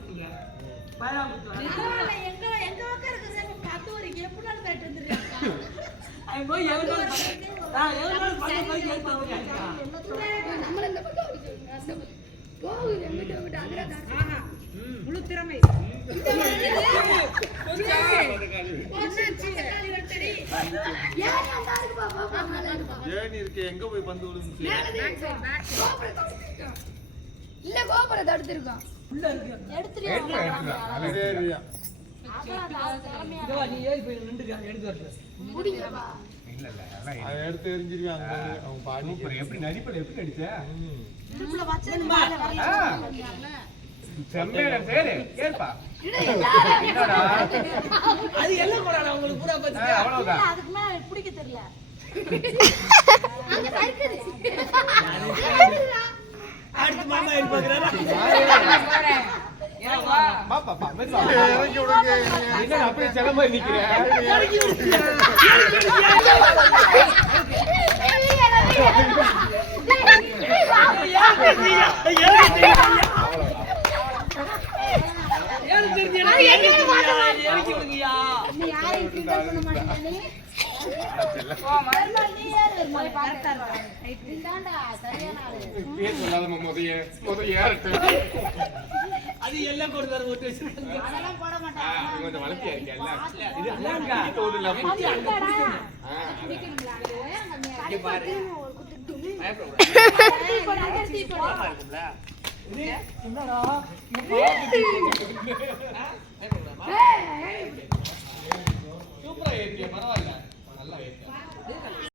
குட்டிங்க எங்க எப்படி நான் போய் எங்க போய் பந்து விழுந்துச்சு? இல்ல கோபுரம் தடுத்திருக்கான் உள்ள இருக்கு. சரியா இதோ நீ ஏறி போய் நின்னுக்க, எடுத்து வரல. முடிங்கப்பா அவன் எடுத்து எரிஞ்சிருவான் அங்க வந்து அவன் பாடி எப்படி நடிப்பல எப்படி நடிச்ச? செம்மையான பேரு. ஏற்பா அது என்ன கொடாடா உங்களுக்கு பூரா பத்தி அவ்வளவுதான். அதுக்கு மேல பிடிக்க தெரியல. இறங்கி விடுங்க என்ன அப்படியே செல்ல மாதிரி நிக்கிறேன் எனக்கு விடுங்கய்யா. அது எல்லாம் கொண்டு வர ஓட்டு அதெல்லாம் போட மாட்டாங்க. கொஞ்சம் வளர்த்தியா இருக்கல இது அதான்க்கா. தோதுல வந்து இருக்காடா.